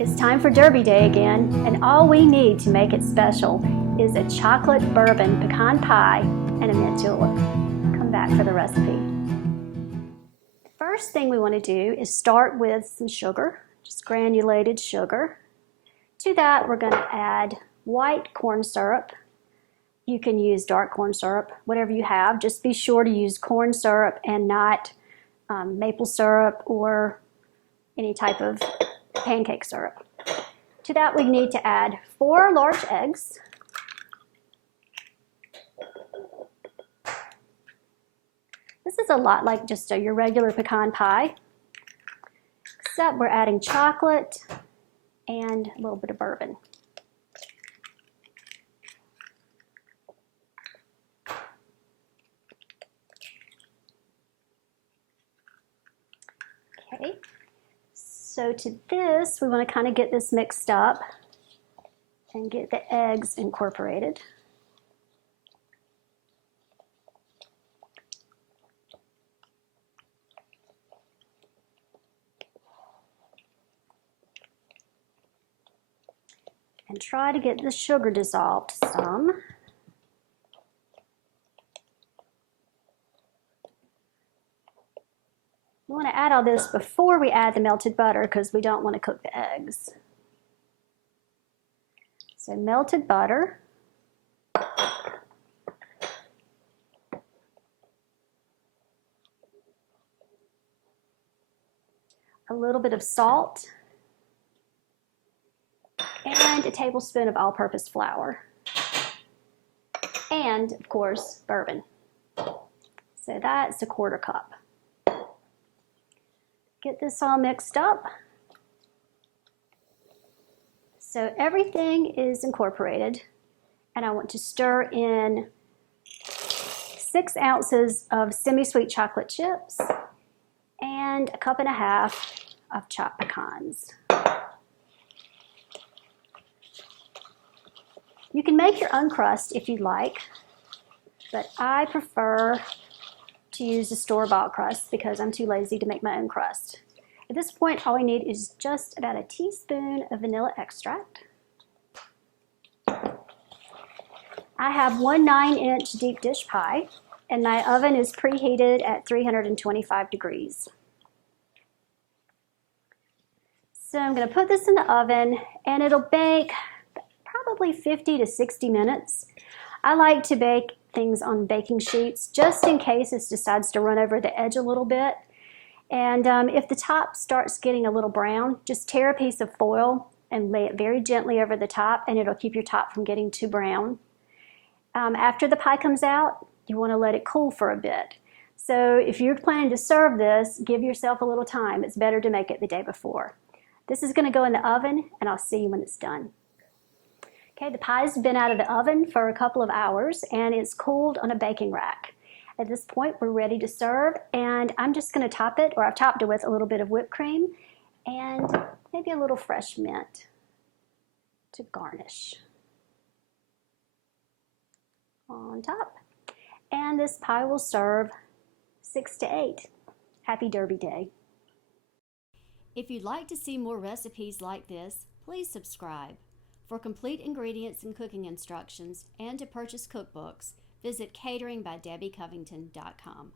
It's time for Derby Day again, and all we need to make it special is a chocolate bourbon pecan pie and a mint julep. Come back for the recipe. First thing we want to do is start with some sugar, just granulated sugar. To that, we're going to add white corn syrup. You can use dark corn syrup, whatever you have. Just be sure to use corn syrup and not maple syrup or any type of pancake syrup. To that, we need to add 4 large eggs. This is a lot like just your regular pecan pie, except we're adding chocolate and a little bit of bourbon. Okay, so to this, we want to kind of get this mixed up and get the eggs incorporated. And try to get the sugar dissolved some. We want to add all this before we add the melted butter because we don't want to cook the eggs. So melted butter. A little bit of salt. And a tablespoon of all-purpose flour. And, of course, bourbon. So that's a 1/4 cup. Get this all mixed up. So everything is incorporated, and I want to stir in 6 ounces of semi-sweet chocolate chips and a 1.5 cups of chopped pecans. You can make your own crust if you'd like, but I prefer to use a store-bought crust because I'm too lazy to make my own crust. At this point, all we need is just about a teaspoon of vanilla extract. I have one 9-inch deep dish pie, and my oven is preheated at 325 degrees. So I'm going to put this in the oven, and it'll bake probably 50 to 60 minutes. I like to bake things on baking sheets just in case this decides to run over the edge a little bit. And if the top starts getting a little brown, just tear a piece of foil and lay it very gently over the top, and it'll keep your top from getting too brown. After the pie comes out, you want to let it cool for a bit. So if you're planning to serve this, give yourself a little time. It's better to make it the day before. This is going to go in the oven, and I'll see you when it's done. Okay, the pie's been out of the oven for a couple of hours, and it's cooled on a baking rack. At this point, we're ready to serve, and I'm just going to top it, or I've topped it with a little bit of whipped cream and maybe a little fresh mint to garnish on top. And this pie will serve 6 to 8. Happy Derby Day. If you'd like to see more recipes like this, please subscribe. For complete ingredients and cooking instructions and to purchase cookbooks, visit cateringbydebbycovington.com.